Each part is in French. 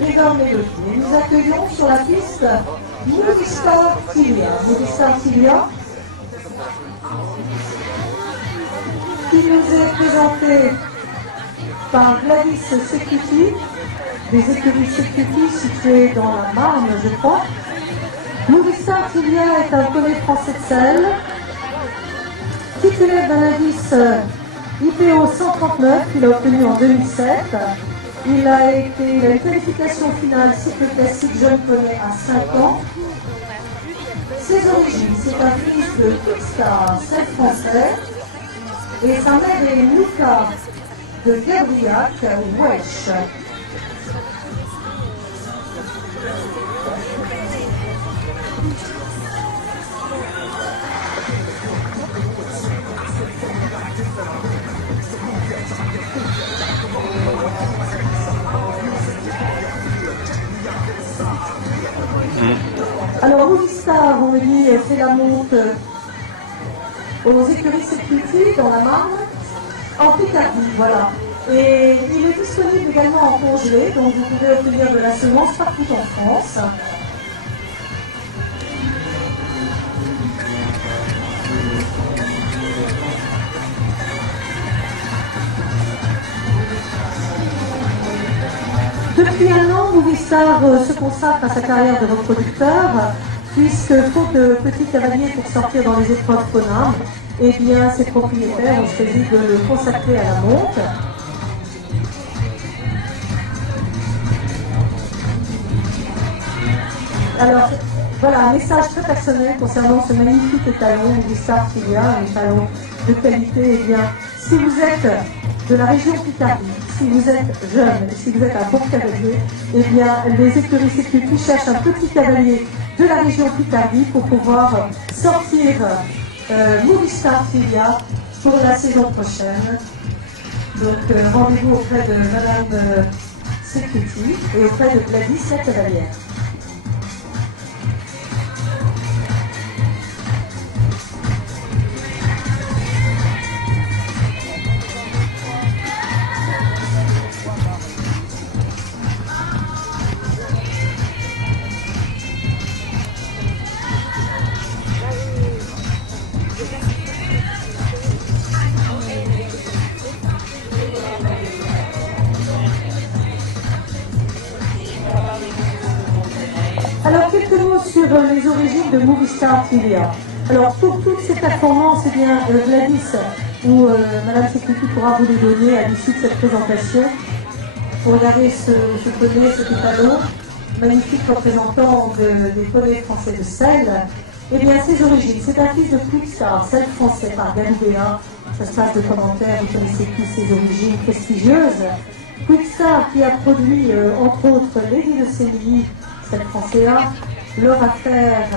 Rhythm Melody. Et nous accueillons sur la piste Movistar Tilia. Movistar Tilia, qui nous est présenté par Gladys Security, des écuries Security situées dans la Marne, je crois. Movistar Tilia est un poney français de selle, titulaire d'un indice IPO 139 qu'il a obtenu en 2007. Il a une qualification finale cycle classique jeune poney à 5 ans. Ses origines, c'est un fils de Quickstar, 7 français, et sa mère est Luca de Gabriac ou Wesh. Alors Movistar, on me dit, fait la monte aux écuries Security dans la Marne, en Picardie, voilà. Et il est disponible également en congelé, donc vous pouvez obtenir de la semence partout en France. Depuis un an, Movistar se consacre à sa carrière de reproducteur, puisque faute de petits cavaliers pour sortir dans les épreuves Conam, eh bien ses propriétaires ont choisi de le consacrer à la monte. Alors voilà, un message très personnel concernant ce magnifique étalon Movistar Tilia, un étalon de qualité. Eh bien, si vous êtes de la région Picardie, si vous êtes jeune, si vous êtes un bon cavalier, eh bien, les écuries Security cherchent un petit cavalier de la région Picardie pour pouvoir sortir Movistar Tilia pour la saison prochaine. Donc, rendez-vous auprès de Madame Security et auprès de Gladys la cavalière. Alors, quelques mots sur les origines de Movistar Tilia. Alors, pour toutes ces performances, eh bien, Gladys ou Madame Security pourra vous les donner à l'issue de cette présentation. Pour regarder ce poney, cet étalon, magnifique représentant des poneys français de selle. Eh bien, ses origines, c'est un fils de Quickstar, selle français par Galoubéa. Ça se passe de commentaires, vous connaissez tous ses origines prestigieuses. Quickstar qui a produit, entre autres, Lady de Sémilly, cette française, leur affaire,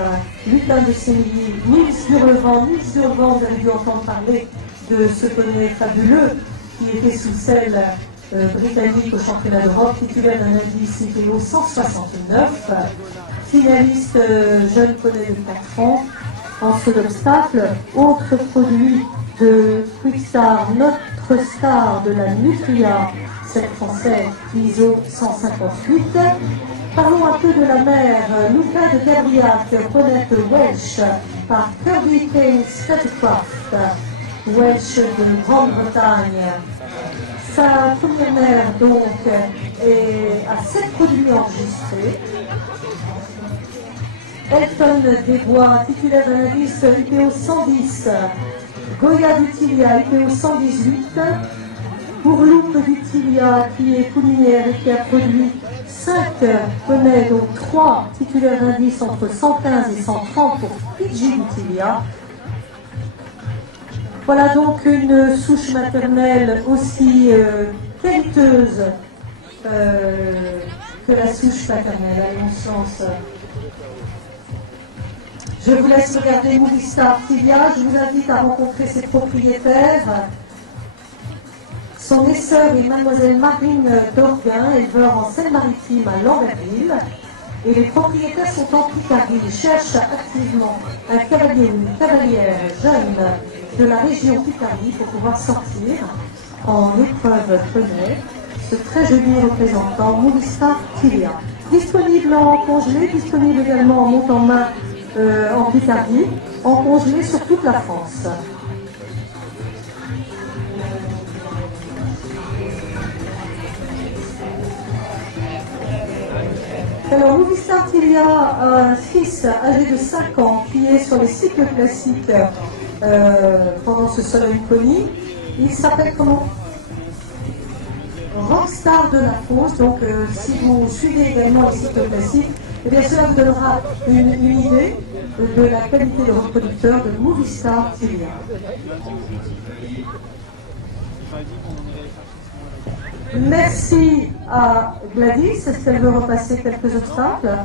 Lutin de Sémilly, Nils Durlevent. Nils Durlevent, vous avez dû entendre parler de ce poney fabuleux qui était sous selle britannique au championnat d'Europe, titulaire d'un indice IPO 169, finaliste jeune poney de 4 ans en saut d'obstacle. Autre produit de Quickstar, notre star de la Nutria, cette française ISO 158. Parlons un peu de la mère, Luca de Gabriac, poney Welsh par Kirby Kane Statecraft, Welsh de Grande-Bretagne. Sa première mère, donc, a 7 produits enregistrés. Elton des Bois, titulaire d'un indice IPO 110. Goya du Tilia, IPO 118. Bourloupe du Tilia, qui est poulinière et qui a produit 5 poneys, donc 3 titulaires d'indices entre 115 et 130 pour Fidji du Tilia. Voilà donc une souche maternelle aussi qualiteuse que la souche paternelle, à mon sens. Je vous laisse regarder Movistar Tilia. Je vous invite à rencontrer ses propriétaires. Son sœur est mademoiselle Marine Dorguin, éleveur en Seine-Maritime à Lamberville. Et les propriétaires sont en Picardie. Ils cherchent activement un cavalier ou une cavalière jeune de la région Picardie pour pouvoir sortir en épreuve poney ce très joli représentant, Movista Tilia. Disponible en congelé, disponible également en monte en main en Picardie, en congelé sur toute la France. Alors, Movista Tilia a un fils âgé de 5 ans qui est sur les cycles classiques pendant ce Soleil Pony. Il s'appelle comment? Rockstar de la fosse. Donc, si vous suivez également les cycles classiques, eh bien, cela vous donnera une idée de la qualité de reproducteur de Movista Tilia. Merci à Gladys. Est-ce qu'elle veut repasser quelques obstacles?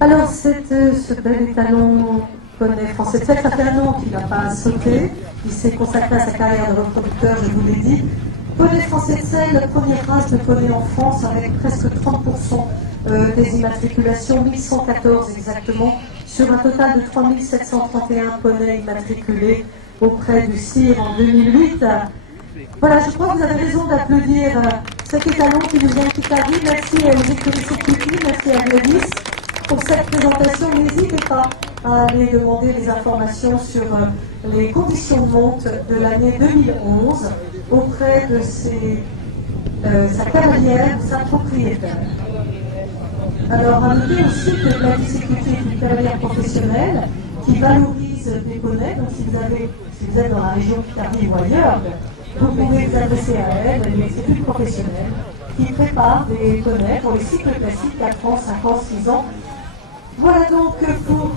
Alors, ce bel étalon poney français, ça fait un an qu'il n'a pas sauté. Il s'est consacré à sa carrière de reproducteur, je vous l'ai dit. Poney français de Selle, la première race de poney en France, avec presque 30% des immatriculations, 1114 exactement, sur un total de 3731 poneys immatriculés auprès du CIR en 2008. Voilà, je crois que vous avez raison d'applaudir cet étalon qui nous vient de Picardie. Merci aux écuristes Kitty, merci à Gladys pour cette présentation. N'hésitez pas à aller demander des informations sur les conditions de monte de l'année 2011 auprès de sa cavalière, sa propriétaire. Alors, à noter aussi que Gladys Kitty est une cavalière professionnelle qui valorise des poneys. Donc, si vous êtes dans la région Picardie ou ailleurs, vous pouvez vous adresser à elle. C'est une professionnelle qui prépare des poneys pour les cycles classiques 4 ans, 5 ans, 6 ans. Voilà donc pour